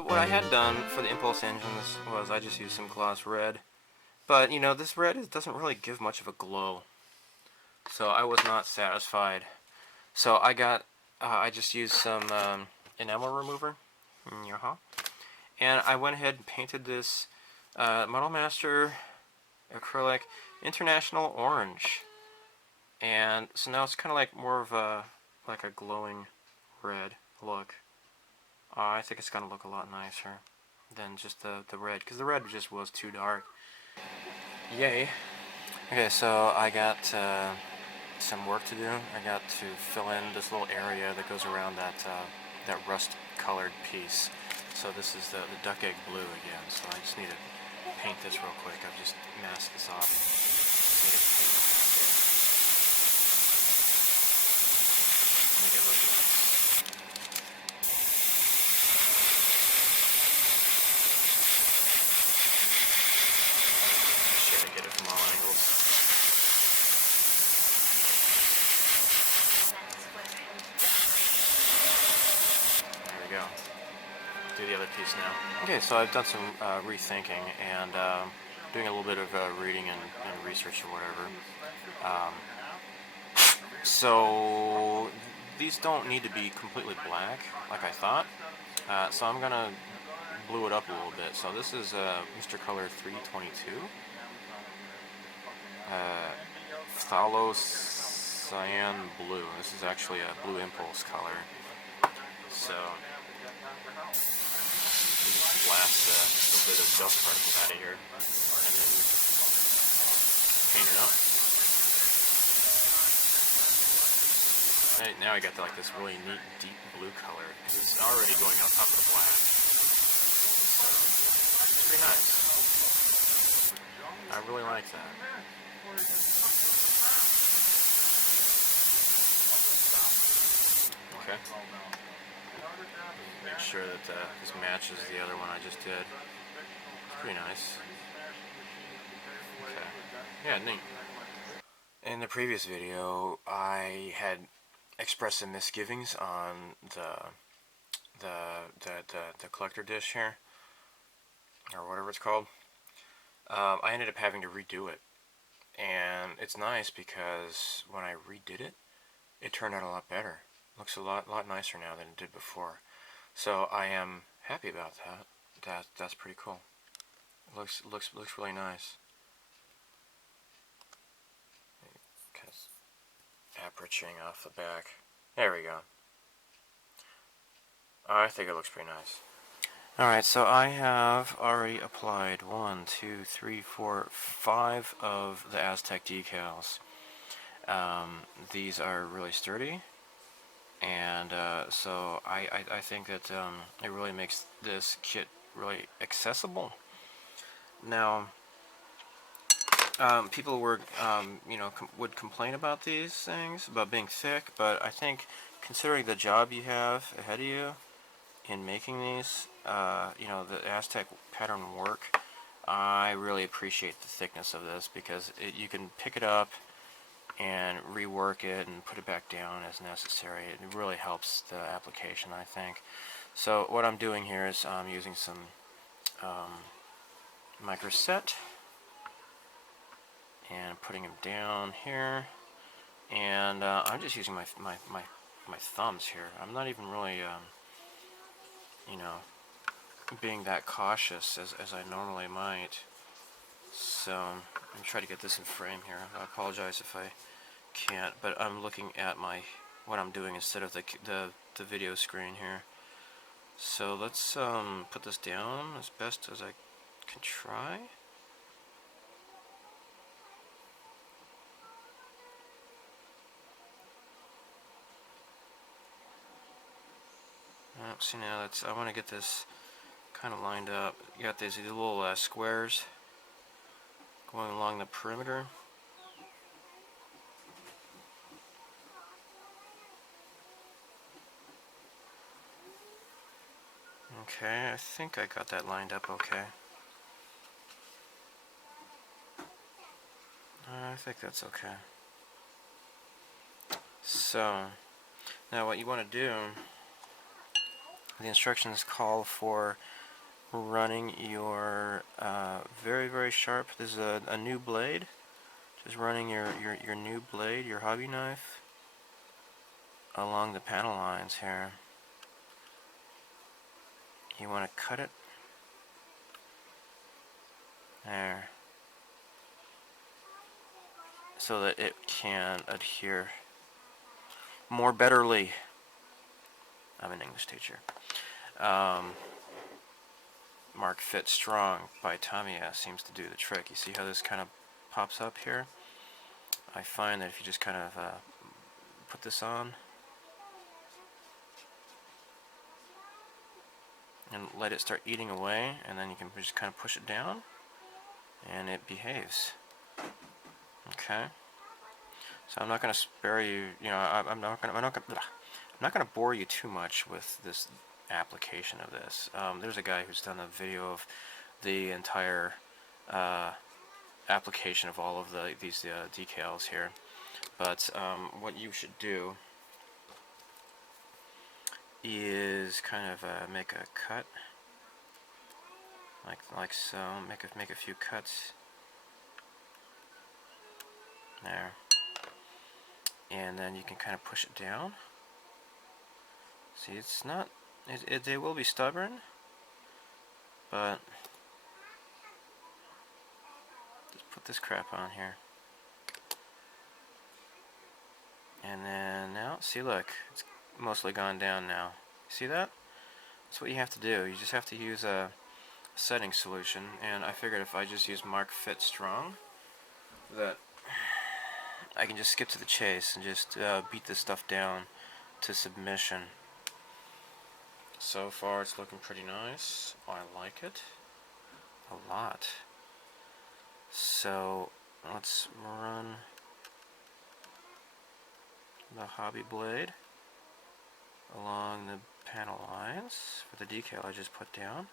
So what I had done for the impulse engines was I just used some gloss red. But, you know, this red doesn't really give much of a glow. So I was not satisfied. So I just used some enamel remover. And I went ahead and painted this Model Master acrylic International Orange. And so now it's kind of like more of a glowing red look. I think it's going to look a lot nicer than just the red, because the red just was too dark. Yay. Okay, so I got some work to do. I got to fill in this little area that goes around that rust colored piece. So this is the duck egg blue again, so I just need to paint this real quick. I've just masked this off. Just need to paint it out there. Make it look nice. Shit, I get it from all angles. There we go. Do the other piece now. Okay, so I've done some rethinking and doing a little bit of reading and research or whatever. So these don't need to be completely black like I thought. So I'm gonna blue it up a little bit. So this is Mr. Color 322. Phthalo Cyan Blue. This is actually a blue impulse color. So just blast a little bit of dust particles out of here and then paint it up. Now I got like this really neat deep blue color because it's already going on top of the black. So it's pretty nice. I really like that. Okay. Make sure that this matches the other one I just did. It's pretty nice. Okay. Yeah, neat. In the previous video, I had expressed some misgivings on the collector dish here, or whatever it's called. I ended up having to redo it, and it's nice because when I redid it, it turned out a lot better. Looks a lot nicer now than it did before. So I am happy about that. That's pretty cool. It looks really nice. Kind of aperturing off the back. There we go. I think it looks pretty nice. Alright, so I have already applied 1, 2, 3, 4, 5 of the Aztec decals. These are really sturdy, and so I think that it really makes this kit really accessible. Now, people were, would complain about these things, about being thick, but I think considering the job you have ahead of you in making these, the Aztec pattern work, I really appreciate the thickness of this because you can pick it up and rework it and put it back down as necessary. It really helps the application, I think. So what I'm doing here is I'm using some microset and putting them down here, and I'm just using my thumbs here. I'm not even really being that cautious as I normally might. So I'm gonna try to get this in frame here. I apologize if I can't, but I'm looking at what I'm doing instead of the video screen here. So let's put this down as best as I can try. See, now I want to get this kind of lined up. You got these little squares going along the perimeter. Okay, I think I got that lined up okay. I think that's okay. So, now what you want to do The instructions call for running your very, very sharp, this is a new blade, just running your new blade, your hobby knife, along the panel lines here. You want to cut it there so that it can adhere more betterly. I'm an English teacher. Mark Fit Strong by Tamiya seems to do the trick. You see how this kind of pops up here? I find that if you just kind of put this on and let it start eating away, and then you can just kind of push it down and it behaves. Okay, so I'm not going to spare you, I'm not going to bore you too much with this application of this. There's a guy who's done a video of the entire application of all of these decals here, but what you should do is kind of make a cut like so. Make a few cuts there, and then you can kind of push it down. See, it's not, they will be stubborn, but just put this crap on here, and then now see, look, it's mostly gone down now. See that? That's what you have to do. You just have to use a setting solution, and I figured if I just use Mark Fit Strong, that I can just skip to the chase and just beat this stuff down to submission. So far it's looking pretty nice. I like it a lot. So let's run the hobby blade along the panel lines for the decal I just put down.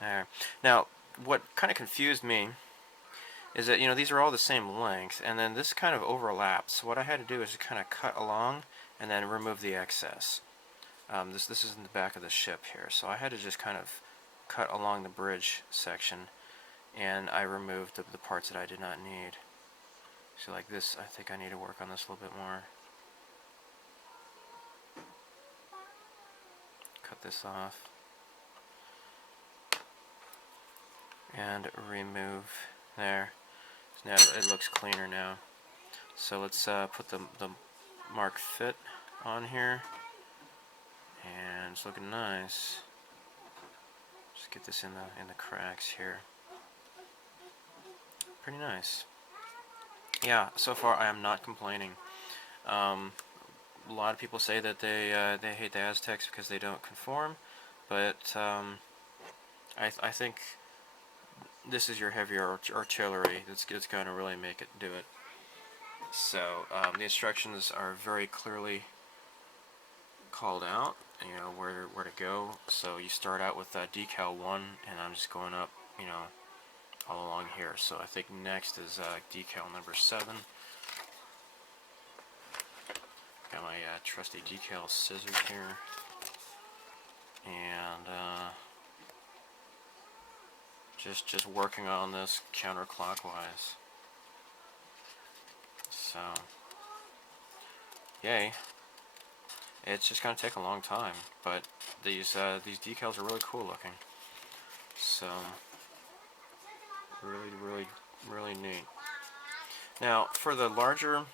There. Now, what kind of confused me is that, these are all the same length, and then this kind of overlaps. So what I had to do is to kind of cut along and then remove the excess. This is in the back of the ship here, so I had to just kind of cut along the bridge section, and I removed the parts that I did not need. So like this, I think I need to work on this a little bit more. Cut this off and remove there. So now it looks cleaner now. So let's put the Mark Fit on here, and it's looking nice. Just get this in the cracks here. Pretty nice. Yeah, so far I am not complaining. A lot of people say that they hate the Aztecs because they don't conform, but I think this is your heavier artillery that's going to really make it do it. So the instructions are very clearly called out, where to go. So you start out with decal 1, and I'm just going up, all along here. So I think next is decal number 7. Got my trusty decal scissors here, and just working on this counterclockwise. So, yay! It's just gonna take a long time, but these decals are really cool looking. So, really neat. Now, for the larger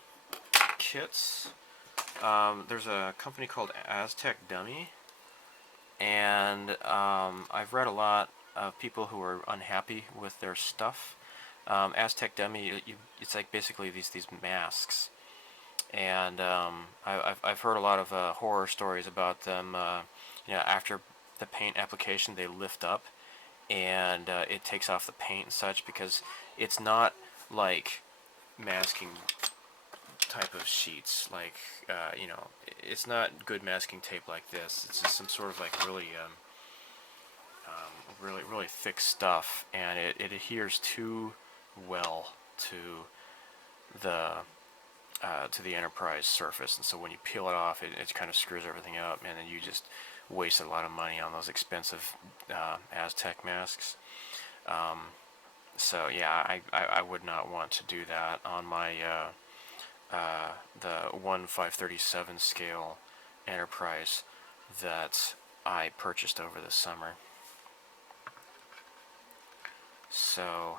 kits, there's a company called Aztec Dummy, and I've read a lot of people who are unhappy with their stuff. Aztec Dummy, it's like basically these masks, and I've heard a lot of horror stories about them. After the paint application, they lift up, and it takes off the paint and such, because it's not like masking type of sheets, like it's not good masking tape like this. It's just some sort of like really thick stuff, and it adheres too well to the to the enterprise surface, and so when you peel it off, it kind of screws everything up, and then you just wasted a lot of money on those expensive Aztec masks. So yeah, I would not want to do that on my the 1/537 scale enterprise that I purchased over the summer. So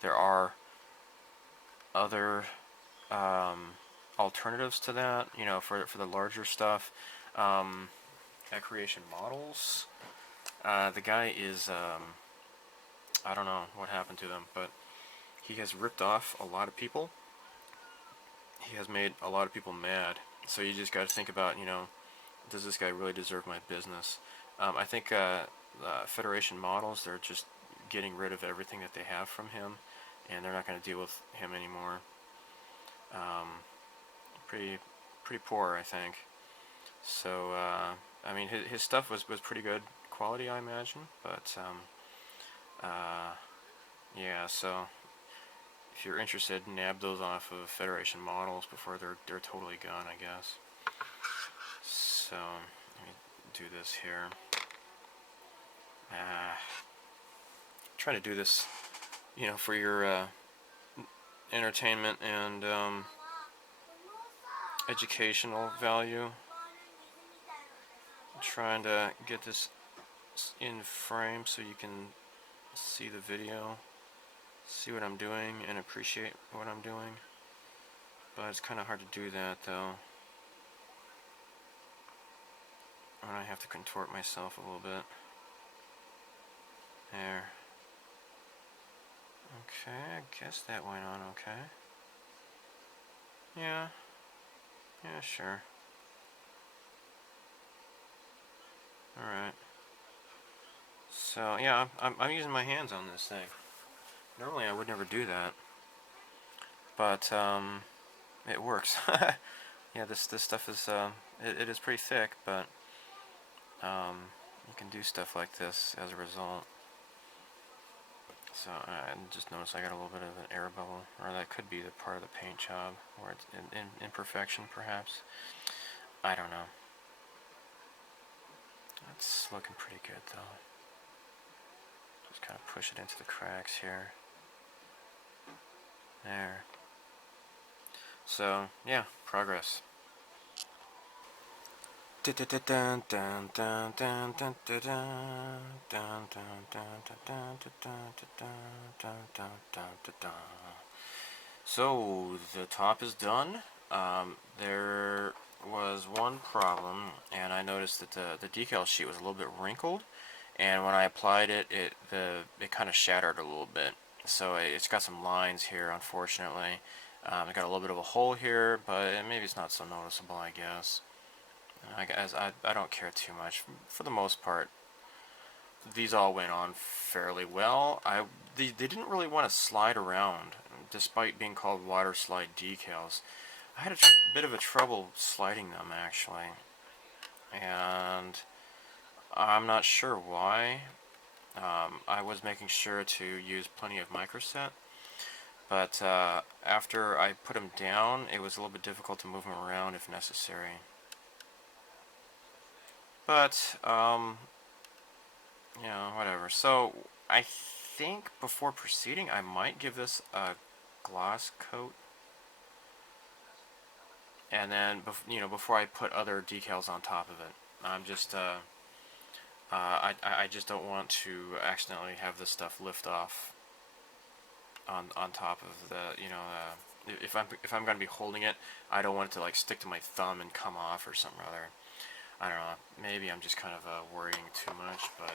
there are other alternatives to that, you know, for the larger stuff. At Creation Models, the guy is I don't know what happened to them, but he has ripped off a lot of people. He has made a lot of people mad. So you just got to think about, you know, does this guy really deserve my business? I think Federation Models, they're just getting rid of everything that they have from him, and they're not going to deal with him anymore. Pretty poor, I think. So I mean, his stuff was pretty good quality, I imagine, but yeah. So if you're interested, nab those off of Federation Models before they're totally gone, I guess. So let me do this here. Try to do this, you know, for your entertainment and educational value. I'm trying to get this in frame so you can see the video, see what I'm doing, and appreciate what I'm doing. But it's kind of hard to do that though, and I have to contort myself a little bit. There. Okay, I guess that went on okay. Yeah, sure. Alright. So, yeah, I'm using my hands on this thing. Normally I would never do that. But, it works. Yeah, this stuff is, it is pretty thick, but, you can do stuff like this as a result. So, I just noticed I got a little bit of an air bubble, or that could be the part of the paint job, or it's imperfection, perhaps. I don't know. It's looking pretty good, though. Just kind of push it into the cracks here. There. So, yeah, progress. So, the top is done. There was one problem, and I noticed that the decal sheet was a little bit wrinkled, and when I applied it, it kind of shattered a little bit. So it's got some lines here, unfortunately. It got a little bit of a hole here, but maybe it's not so noticeable, I guess. I don't care too much. For the most part, these all went on fairly well. They didn't really want to slide around, despite being called water slide decals. I had a bit of a trouble sliding them, actually, and I'm not sure why. I was making sure to use plenty of microset, but after I put them down, it was a little bit difficult to move them around if necessary. But, you know, whatever. So, I think before proceeding, I might give this a gloss coat. And then, you know, before I put other decals on top of it. I'm just, I just don't want to accidentally have this stuff lift off on top of the, you know, if I'm going to be holding it, I don't want it to, like, stick to my thumb and come off or something or other. I don't know, maybe I'm just kind of worrying too much, but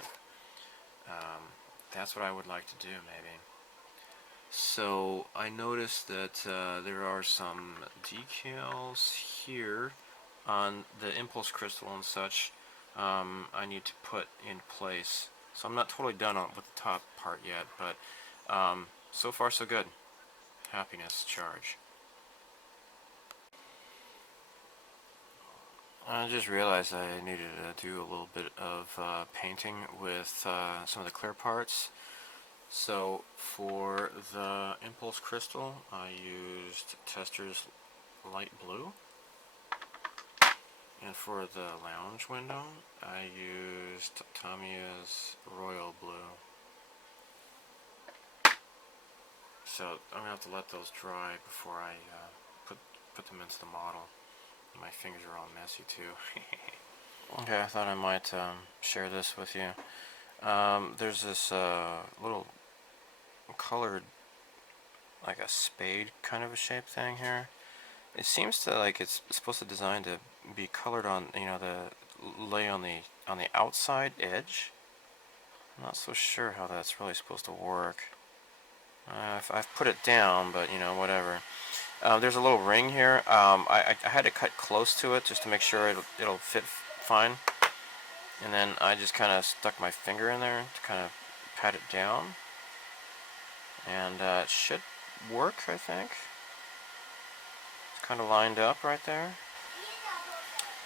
that's what I would like to do, maybe. So I noticed that there are some decals here on the impulse crystal and such I need to put in place. So I'm not totally done with the top part yet, but so far so good. Happiness charge. I just realized I needed to do a little bit of painting with some of the clear parts. So for the impulse crystal, I used Tester's light blue. And for the lounge window, I used Tamiya's royal blue. So I'm going to have to let those dry before I put them into the model. My fingers are all messy too. Okay, I thought I might share this with you. There's this little colored, like a spade kind of a shape thing here. It seems to like it's supposed to design to be colored on, you know, the lay on the outside edge. I'm not so sure how that's really supposed to work. I've put it down, but you know, whatever. There's a little ring here. I had to cut close to it just to make sure it'll fit fine. And then I just kind of stuck my finger in there to kind of pat it down. And it should work, I think. It's kind of lined up right there.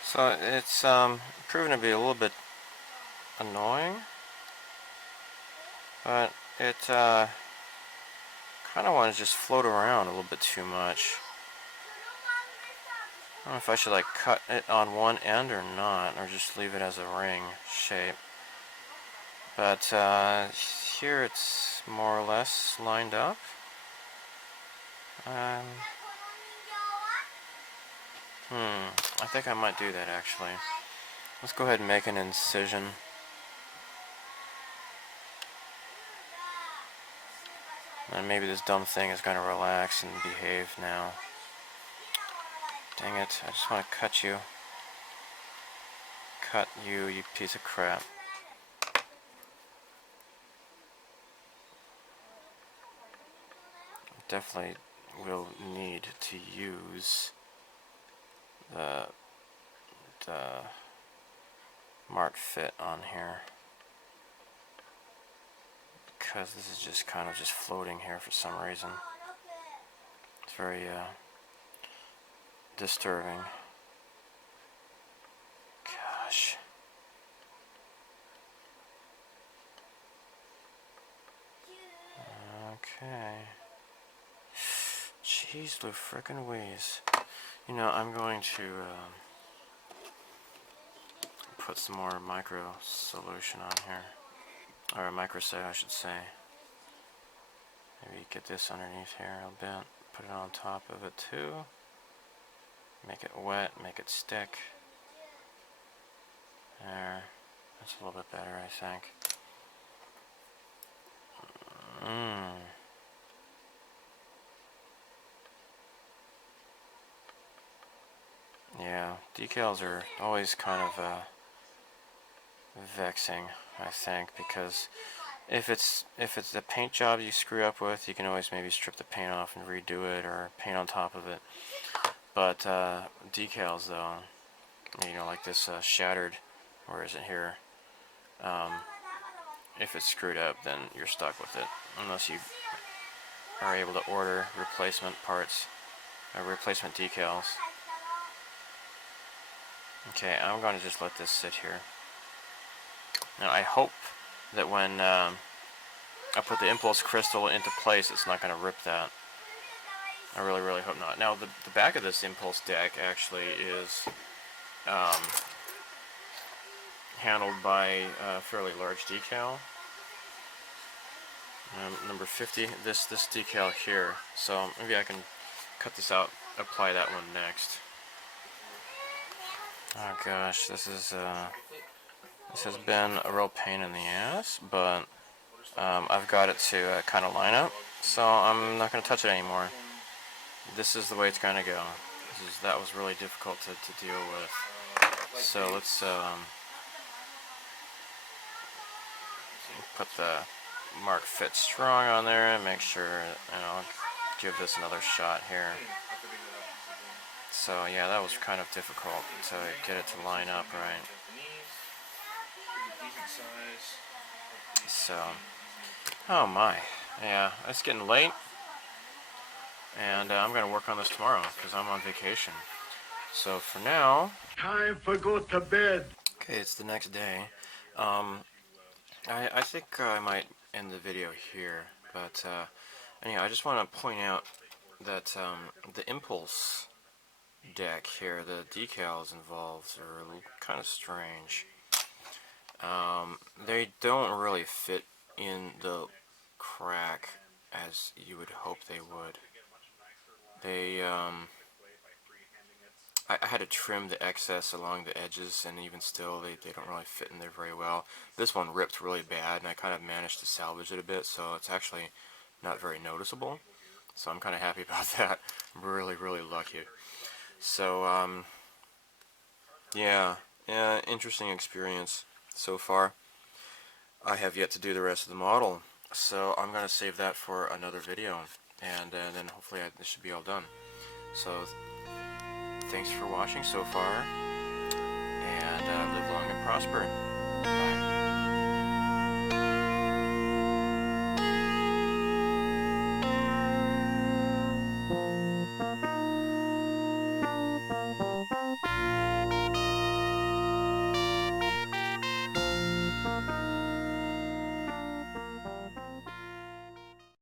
So it's proven to be a little bit annoying. But it kind of wants to just float around a little bit too much. I don't know if I should like cut it on one end or not, or just leave it as a ring shape. But here it's more or less lined up. I think I might do that actually. Let's go ahead and make an incision. And maybe this dumb thing is going to relax and behave now. Dang it, I just want to cut you. Cut you, you piece of crap. Definitely will need to use the Mark Fit on here. Because this is just kind of just floating here for some reason. It's very disturbing. Gosh. Okay. Jeez, Lou frickin' wheeze. You know, I'm going to put some more micro solution on here. Or microset, I should say. Maybe get this underneath here a bit. Put it on top of it too. Make it wet, make it stick. There. That's a little bit better, I think. Yeah, decals are always kind of vexing, I think, because if it's a paint job you screw up with, you can always maybe strip the paint off and redo it or paint on top of it. But decals, though, you know, like this shattered, where is it here? If it's screwed up, then you're stuck with it, unless you are able to order replacement parts, or replacement decals. Okay, I'm going to just let this sit here. Now I hope that when I put the impulse crystal into place, it's not going to rip that. I really, really hope not. Now the back of this impulse deck actually is handled by a fairly large decal. Number 50, this decal here. So maybe I can cut this out, apply that one next. Oh gosh, this has been a real pain in the ass, but I've got it to kind of line up, so I'm not going to touch it anymore. This is the way it's going to go. That was really difficult to deal with. So let's put the Mark Fit Strong on there and make sure, you know, give this another shot here. So yeah, that was kind of difficult to get it to line up right. So, oh my, yeah, it's getting late, and I'm going to work on this tomorrow because I'm on vacation. So for now, time for go to bed. Okay, it's the next day. I think I might end the video here, but anyhow, I just want to point out that the impulse deck here, the decals involved are kind of strange. They don't really fit in the crack as you would hope they would. They, I had to trim the excess along the edges, and even still, they don't really fit in there very well. This one ripped really bad, and I kind of managed to salvage it a bit, so it's actually not very noticeable. So I'm kind of happy about that. I'm really, really lucky. So, yeah, interesting experience so far. I have yet to do the rest of the model, so I'm going to save that for another video, and then hopefully this should be all done. So, thanks for watching so far, and live long and prosper. Bye.